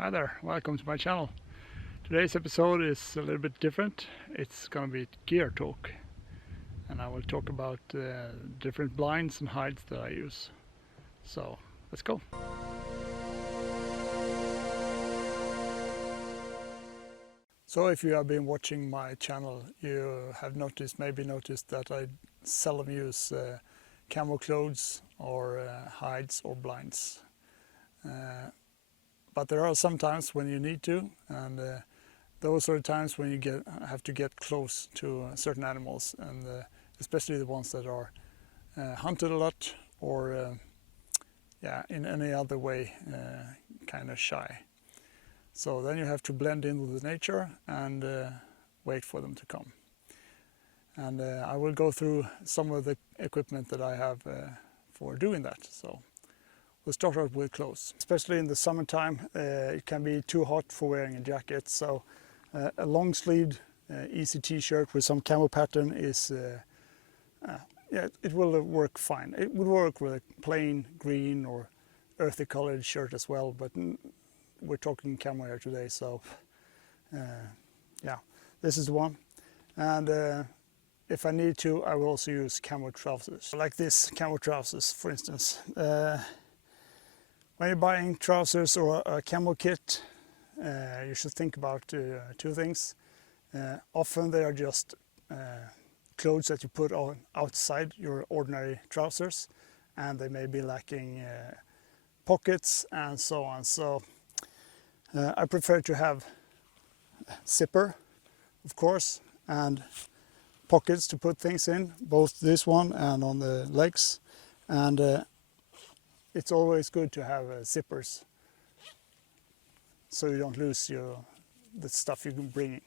Hi there, welcome to my channel. Today's episode is a little bit different. It's gonna be gear talk, and I will talk about different blinds and hides that I use. So let's go. So if you have been watching my channel, you have maybe noticed that I seldom use camo clothes or hides or blinds. But there are some times when you need to, and those are the times when you have to get close to certain animals, and especially the ones that are hunted a lot or in any other way kind of shy. So then you have to blend in with the nature and wait for them to come. And I will go through some of the equipment that I have for doing that. So we'll start out with clothes. Especially in the summertime, it can be too hot for wearing a jacket. So a long-sleeved, easy t-shirt with some camo pattern is, it will work fine. It would work with a plain green or earthy colored shirt as well, but we're talking camo here today, so this is the one. And if I need to, I will also use camo trousers, like this camo trousers, for instance. When you're buying trousers or a camo kit, you should think about two things. Often they are just clothes that you put on outside your ordinary trousers, and they may be lacking pockets and so on. So I prefer to have a zipper, of course, and pockets to put things in, both this one and on the legs. And it's always good to have zippers, so you don't lose the stuff you're bringing.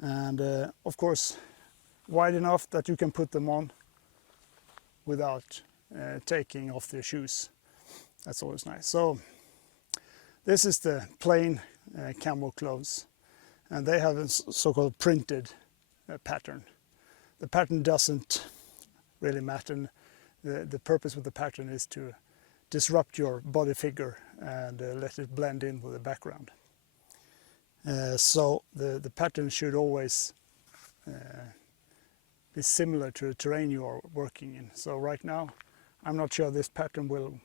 And of course, wide enough that you can put them on without taking off their shoes. That's always nice. So this is the plain camo clothes, and they have a so-called printed pattern. The pattern doesn't really matter. The purpose with the pattern is to disrupt your body figure and let it blend in with the background. So the pattern should always be similar to the terrain you are working in. So right now, I'm not sure this pattern will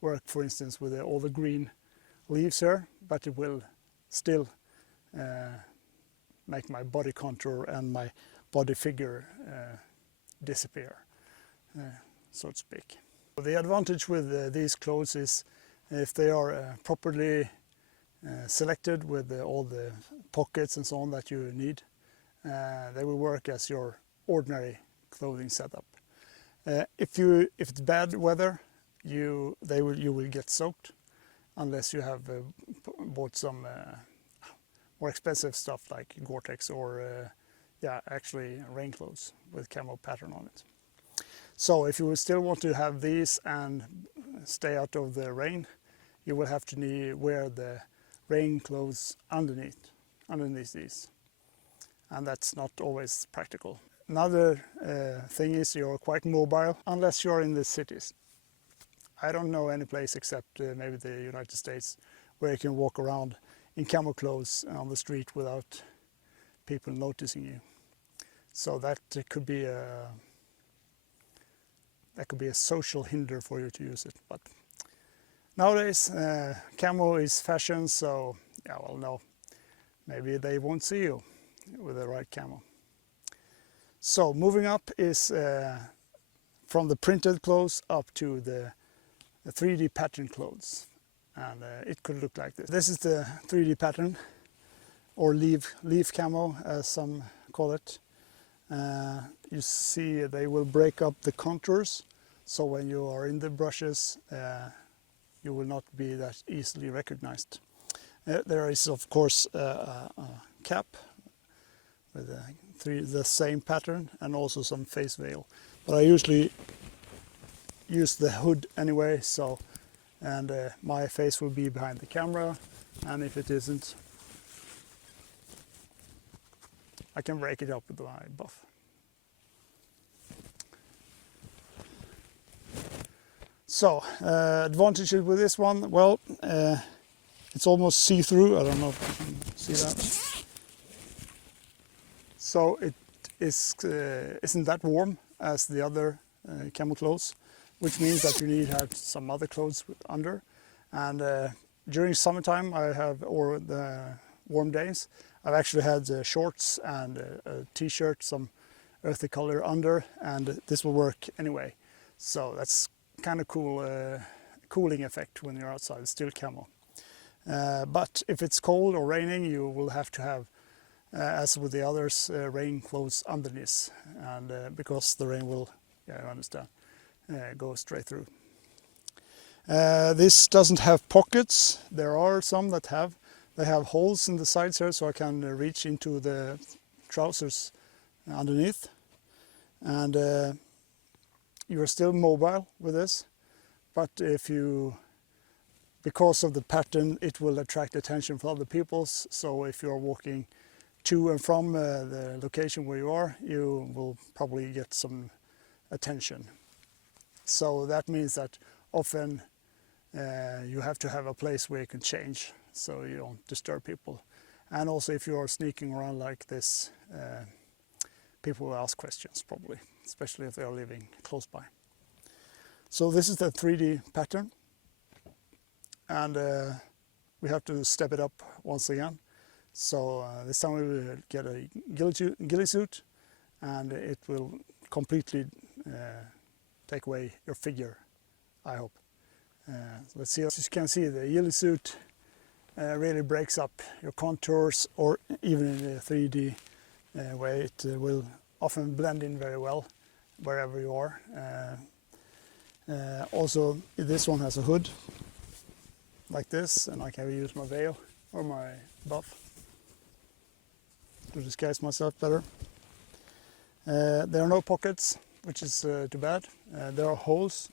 work, for instance, with all the green leaves here, but it will still make my body contour and my body figure disappear, so to speak. The advantage with these clothes is if they are properly selected with all the pockets and so on that you need, they will work as your ordinary clothing setup. If it's bad weather, you will get soaked, unless you have bought some more expensive stuff like Gore-Tex or actually rain clothes with camo pattern on it. So if you still want to have these and stay out of the rain, you will have to wear the rain clothes underneath these, and that's not always practical. Another thing is you're quite mobile unless you're in the cities. I don't know any place except maybe the United States where you can walk around in camo clothes on the street without people noticing you. So that could be a social hinder for you to use it. But nowadays camo is fashion, so no, maybe they won't see you with the right camo. So moving up is from the printed clothes up to the 3D pattern clothes, and it could look like this. This is the 3D pattern, or leaf camo as some call it. You see they will break up the contours, so when you are in the brushes you will not be that easily recognized. There is of course a cap with the same pattern, and also some face veil, but I usually use the hood anyway, so my face will be behind the camera, and if it isn't, I can break it up with my buff. So advantages with this one, well, It's almost see-through. I don't know if you can see that. So it isn't that warm as the other camel clothes, which means that you need to have some other clothes under. And during summertime, or the warm days, I've actually had shorts and a t-shirt, some earthy color under, and this will work anyway. So that's kind of cool, cooling effect when you're outside. It's still camo. But if it's cold or raining, you will have to have, as with the others, rain clothes underneath, and because the rain will, yeah, you understand, go straight through. This doesn't have pockets. There are some that have. They have holes in the sides here, so I can reach into the trousers underneath. And you are still mobile with this, but because of the pattern, it will attract attention from other people. So if you're walking to and from the location where you are, you will probably get some attention. So that means that often you have to have a place where you can change, so you don't disturb people. And also, if you are sneaking around like this, people will ask questions probably, especially if they are living close by. So this is the 3D pattern, and we have to step it up once again. So this time we will get a ghillie suit, and it will completely take away your figure, I hope. Let's see. As you can see, the ghillie suit really breaks up your contours, or even in a 3D way, it will often blend in very well wherever you are. Also, this one has a hood like this, and I can use my veil or my buff to disguise myself better. There are no pockets, which is too bad. There are holes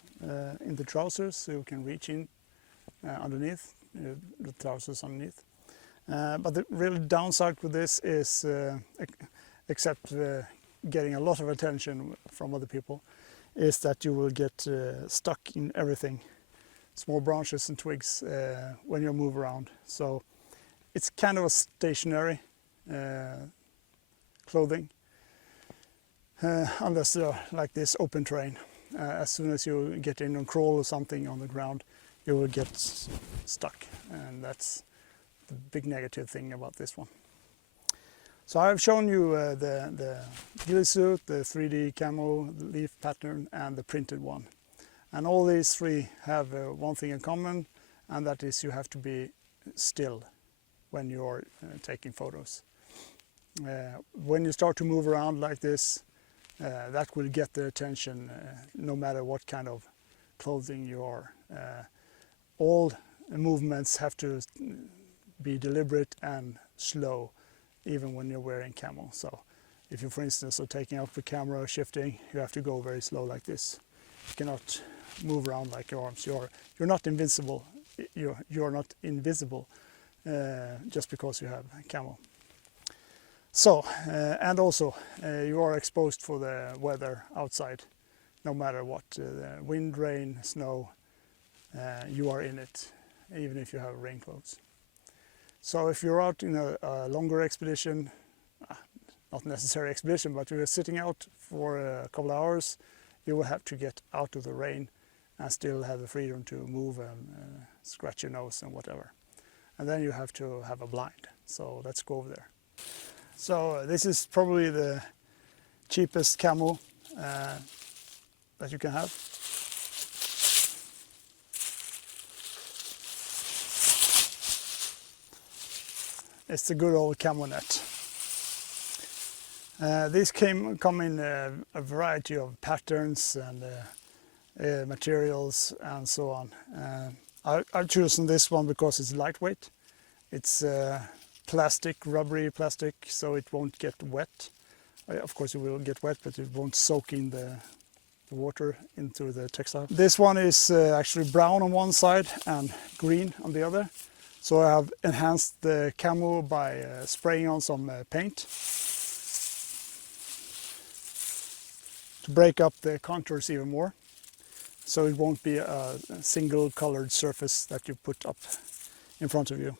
in the trousers, so you can reach in underneath the trousers underneath. But the real downside with this is, except getting a lot of attention from other people, is that you will get stuck in everything, small branches and twigs, when you move around. So it's kind of a stationary clothing, unless you're like this open terrain. As soon as you get in and crawl or something on the ground, you will get stuck, and that's the big negative thing about this one. So I've shown you the ghillie suit, the 3D camo, the leaf pattern, and the printed one. And all these three have one thing in common, and that is you have to be still when you're taking photos. When you start to move around like this, that will get the attention no matter what kind of clothing you are. All movements have to be deliberate and slow, even when you're wearing camo. So if you, for instance, are taking up the camera or shifting, you have to go very slow like this. You cannot move around like your arms. You're not invincible. You're not invisible just because you have camo. So, and also you are exposed for the weather outside, no matter what, the wind, rain, snow, you are in it, even if you have rain clothes. So if you're out in a longer expedition, not necessarily expedition, but you're sitting out for a couple of hours, you will have to get out of the rain and still have the freedom to move and scratch your nose and whatever. And then you have to have a blind. So let's go over there. So this is probably the cheapest camo that you can have. It's the good old camo net. These come in a variety of patterns and materials and so on. I've chosen this one because it's lightweight. It's plastic, rubbery plastic, so it won't get wet. Of course it will get wet, but it won't soak in the water into the textile. This one is actually brown on one side and green on the other. So I have enhanced the camo by spraying on some paint to break up the contours even more, so it won't be a single colored surface that you put up in front of you.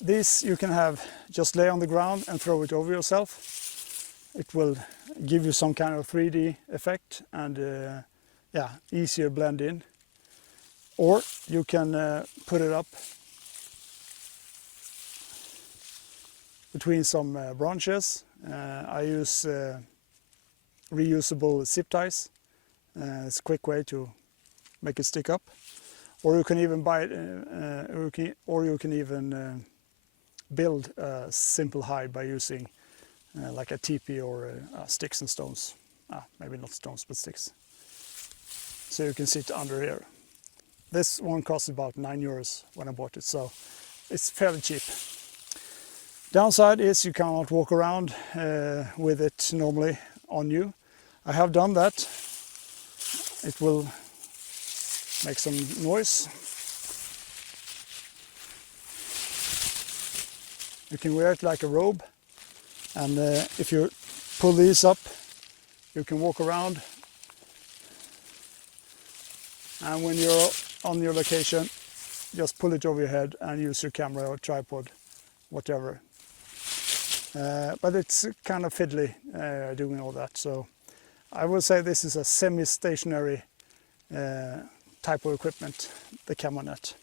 This you can have just lay on the ground and throw it over yourself. It will give you some kind of 3D effect and yeah, easier blend in. Or you can put it up between some branches. I use reusable zip ties. It's a quick way to make it stick up. Or you can even buy it, or you can even build a simple hide by using like a teepee or sticks and stones. Maybe not stones, but sticks. So you can sit under here. This one cost about €9 when I bought it, so it's fairly cheap. Downside is you cannot walk around with it normally on you. I have done that. It will make some noise. You can wear it like a robe, and if you pull these up, you can walk around. And when you're on your location, just pull it over your head and use your camera or tripod, whatever. But it's kind of fiddly doing all that, so I would say this is a semi-stationary type of equipment, the camo net.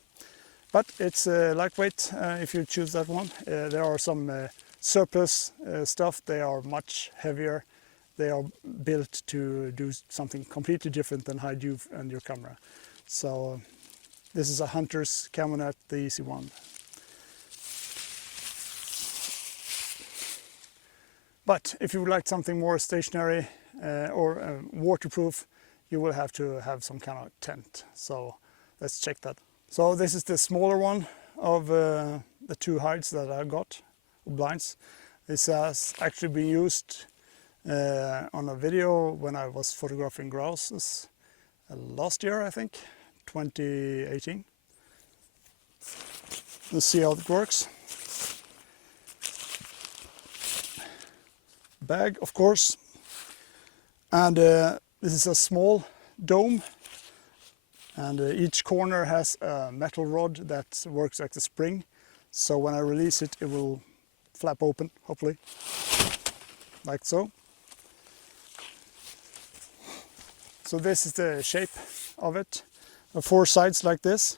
But it's lightweight if you choose that one. There are some surplus stuff. They are much heavier. They are built to do something completely different than hide you and your camera. So this is a hunter's camo net, the easy one. But if you would like something more stationary or waterproof, you will have to have some kind of tent. So let's check that. So this is the smaller one of the two hides that I got, blinds. This has actually been used on a video when I was photographing grouses last year, I think, 2018. Let's see how it works. Bag, of course, and this is a small dome, and each corner has a metal rod that works like a spring, so when I release it, it will flap open, hopefully, like so. So this is the shape of it. 4 sides like this,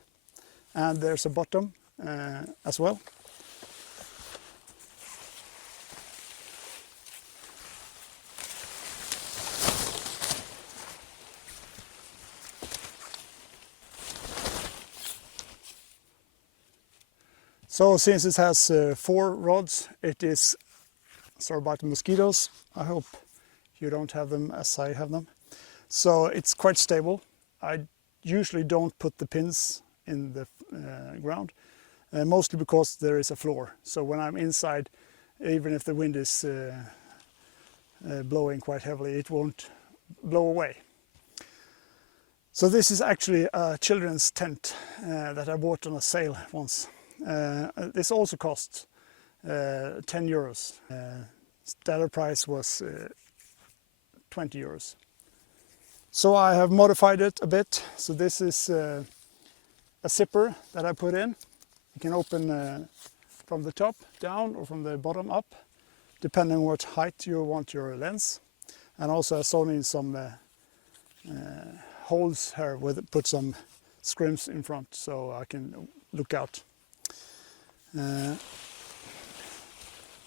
and there's a bottom as well. So since it has 4 rods, it is, sorry about the mosquitoes, I hope you don't have them as I have them. So it's quite stable. I usually don't put the pins in the ground, mostly because there is a floor. So when I'm inside, even if the wind is blowing quite heavily, it won't blow away. So this is actually a children's tent that I bought on a sale once. This also cost €10. Standard price was €20. So I have modified it a bit. So this is a zipper that I put in. You can open from the top down or from the bottom up, depending on what height you want your lens. And also I sewn in some holes here with put some scrims in front so I can look out.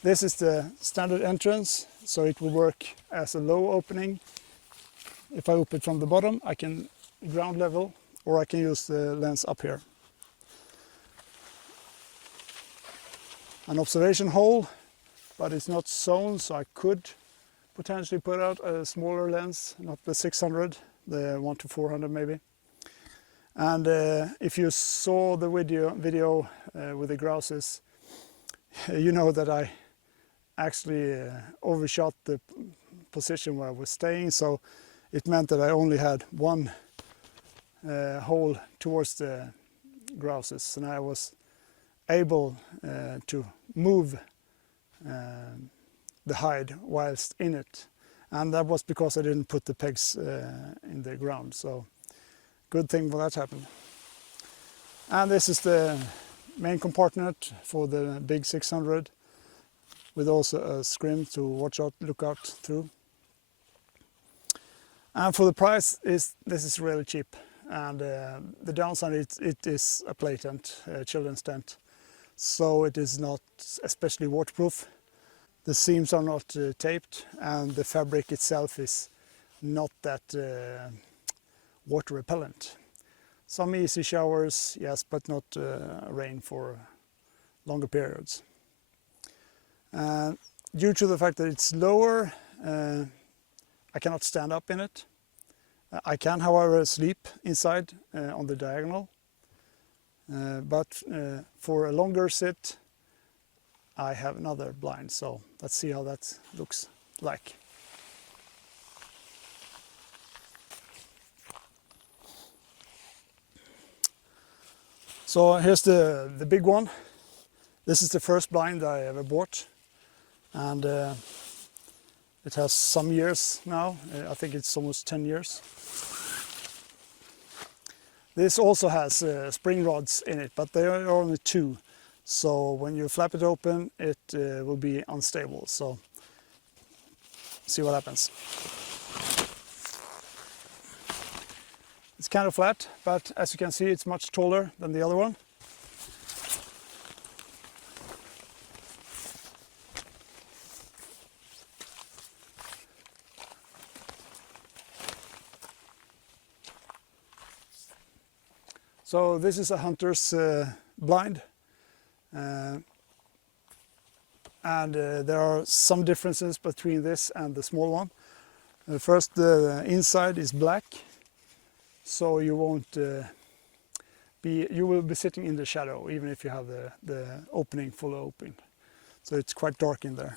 This is the standard entrance, so it will work as a low opening. If I open it from the bottom, I can ground level, or I can use the lens up here. An observation hole, but it's not sewn, so I could potentially put out a smaller lens, not the 600, the 1-400 maybe. And if you saw the video with the grouses, you know that I actually overshot the position where I was staying, so it meant that I only had one hole towards the grouses, and I was able to move the hide whilst in it, and that was because I didn't put the pegs in the ground, so good thing that happened. And this is the main compartment for the big 600, with also a scrim to look out through. And for the price, this is really cheap. And the downside it is a play tent, a children's tent, so it is not especially waterproof. The seams are not taped, and the fabric itself is not that water repellent. Some easy showers, yes, but not rain for longer periods. Due to the fact that it's lower, I cannot stand up in it. I can, however, sleep inside on the diagonal, but for a longer sit I have another blind, so let's see how that looks like. So here's the big one. This is the first blind I ever bought, and it has some years now. I think it's almost 10 years. This also has spring rods in it, but there are only 2. So when you flap it open, it will be unstable. So see what happens. It's kind of flat, but as you can see, it's much taller than the other one. So this is a hunter's blind, and there are some differences between this and the small one. First, the inside is black, so you won't you will be sitting in the shadow even if you have the opening fully open. So it's quite dark in there.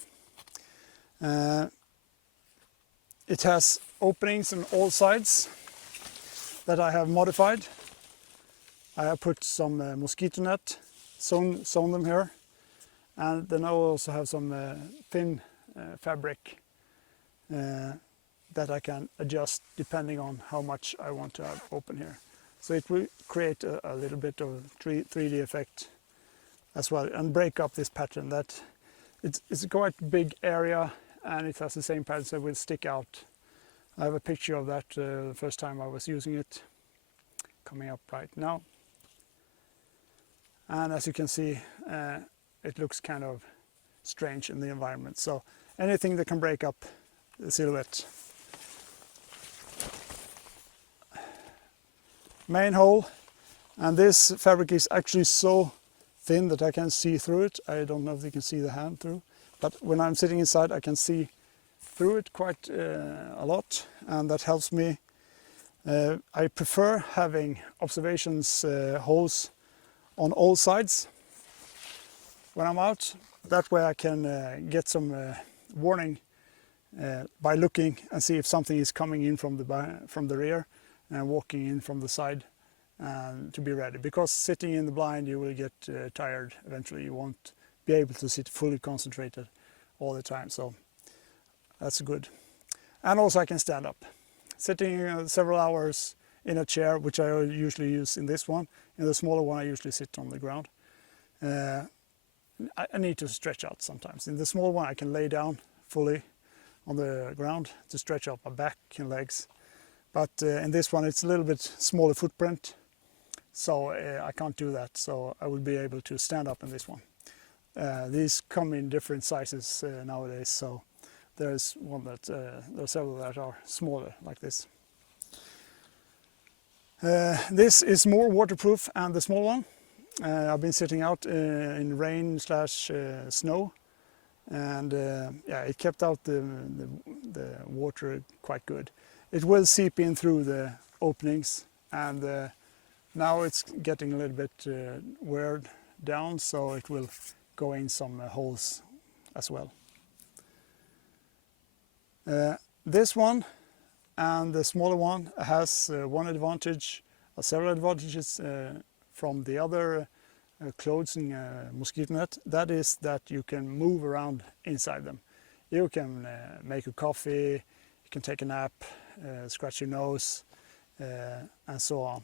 It has openings on all sides that I have modified. I have put some mosquito net, sewn them here, and then I also have some thin fabric that I can adjust depending on how much I want to have open here. So it will create a little bit of 3D effect as well, and break up this pattern. That it's a quite big area, and it has the same pattern, so it will stick out. I have a picture of that the first time I was using it, coming up right now. And as you can see, it looks kind of strange in the environment. So anything that can break up the silhouette. Main hole, and this fabric is actually so thin that I can see through it. I don't know if you can see the hand through, but when I'm sitting inside I can see through it quite a lot, and that helps me. I prefer having observations holes on all sides when I'm out. That way I can get some warning by looking and see if something is coming in from the rear and walking in from the side, and to be ready. Because sitting in the blind you will get tired eventually. You won't be able to sit fully concentrated all the time, so that's good. And also I can stand up. Sitting several hours in a chair, which I usually use in this one. In the smaller one I usually sit on the ground. I need to stretch out sometimes. In the small one I can lay down fully on the ground to stretch out my back and legs. But in this one it's a little bit smaller footprint, so I can't do that. So I will be able to stand up in this one. These come in different sizes nowadays, so there's one that there are several that are smaller like this. This is more waterproof than the small one. I've been sitting out in rain / snow, and yeah, it kept out the water quite good. It will seep in through the openings, and now it's getting a little bit weared down, so it will go in some holes as well. This one and the smaller one has one advantage, or several advantages from the other clothing mosquito net. That is that you can move around inside them. You can make a coffee, you can take a nap, scratch your nose, and so on.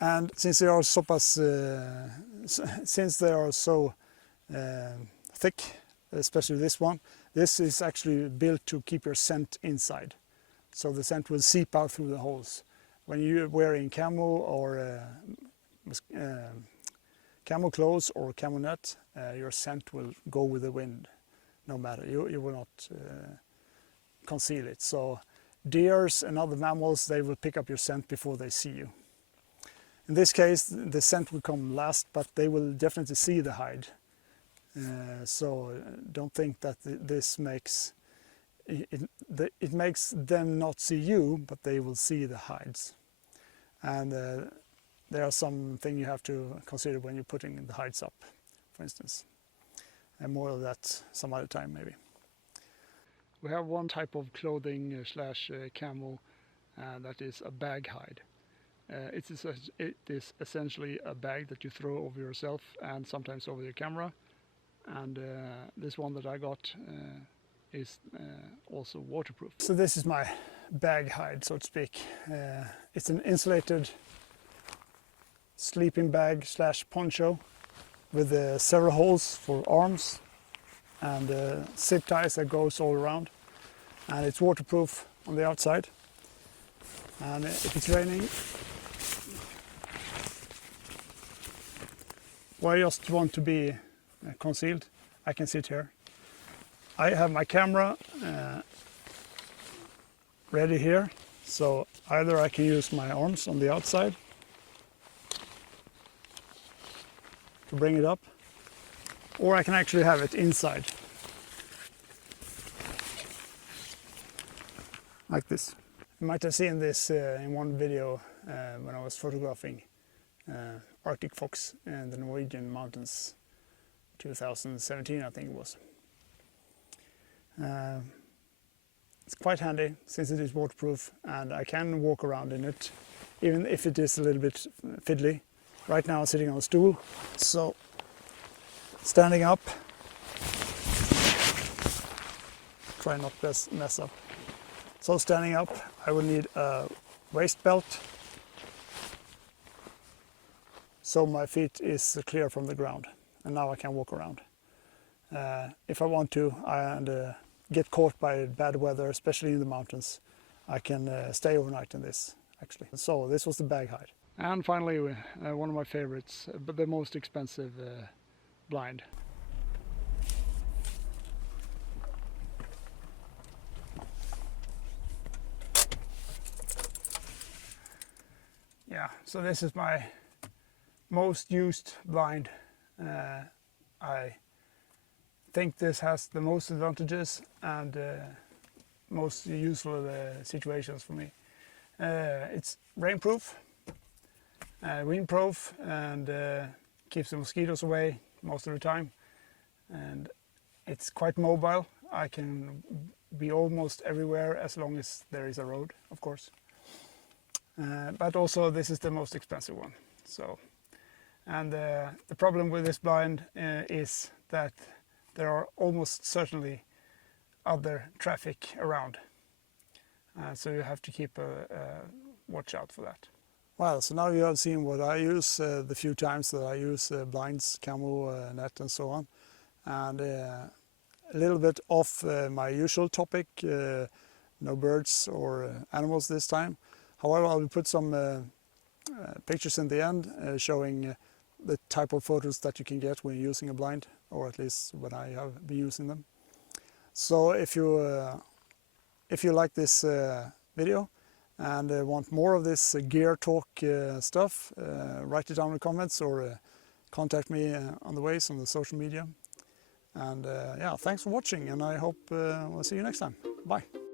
And since they are so thick, especially this one, this is actually built to keep your scent inside. So the scent will seep out through the holes. When you're wearing camo or camo clothes or camo net, your scent will go with the wind, no matter. You will not conceal it. So deers and other mammals, they will pick up your scent before they see you. In this case, the scent will come last, but they will definitely see the hide. So don't think that this makes it makes them not see you, but they will see the hides. And there are some things you have to consider when you're putting the hides up, for instance. And more of that some other time maybe. We have one type of clothing slash camo, that is a bag hide. It is essentially a bag that you throw over yourself and sometimes over your camera. And this one that I got is also waterproof. So this is my bag hide, so to speak. It's an insulated sleeping bag slash poncho with several holes for arms and zip ties that goes all around. And it's waterproof on the outside. And if it's raining, or I just want to be concealed, I can sit here. I have my camera ready here, so either I can use my arms on the outside to bring it up, or I can actually have it inside, like this. You might have seen this in one video when I was photographing Arctic fox in the Norwegian mountains, 2017 I think it was. It's quite handy since it is waterproof, and I can walk around in it even if it is a little bit fiddly. Right now I'm sitting on a stool, so standing up, try not to mess up. So standing up, I will need a waist belt so my feet is clear from the ground, and now I can walk around. If I want to and get caught by bad weather, especially in the mountains, I can stay overnight in this actually. So this was the bag hide. And finally one of my favorites, but the most expensive blind. Yeah, so this is my most used blind. I think this has the most advantages and most useful situations for me. It's rainproof, windproof, and keeps the mosquitoes away most of the time. And it's quite mobile. I can be almost everywhere as long as there is a road, of course. But also this is the most expensive one. So, and the problem with this blind is that there are almost certainly other traffic around, so you have to keep a watch out for that. Well, so now you have seen what I use, the few times that I use blinds, camo, net and so on, and a little bit off my usual topic, no birds or animals this time. However, I will put some pictures in the end showing the type of photos that you can get when using a blind, or at least when I have been using them. So if you like this video and want more of this gear talk stuff, write it down in the comments or contact me on the ways on the social media. And yeah, thanks for watching, and I hope we'll see you next time. Bye.